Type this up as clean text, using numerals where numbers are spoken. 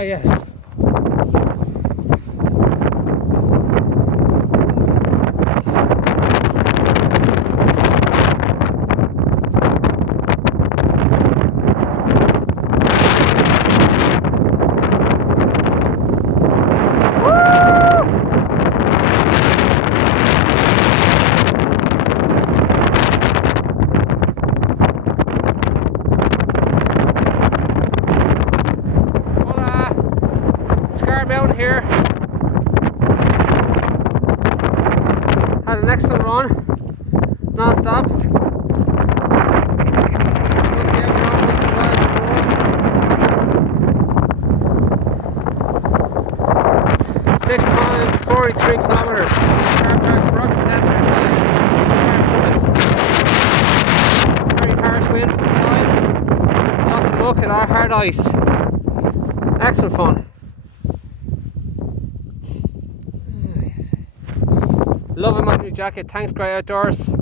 Ah, yes. Mountain here. Had an excellent run, non-stop. Good to get around once in a while before. 6.43 kilometers. Car Park, Rocky Centre, Summit. Very harsh winds inside. Lots of muck and hard ice. Excellent fun. Loving my new jacket. Thanks, Grey Outdoors.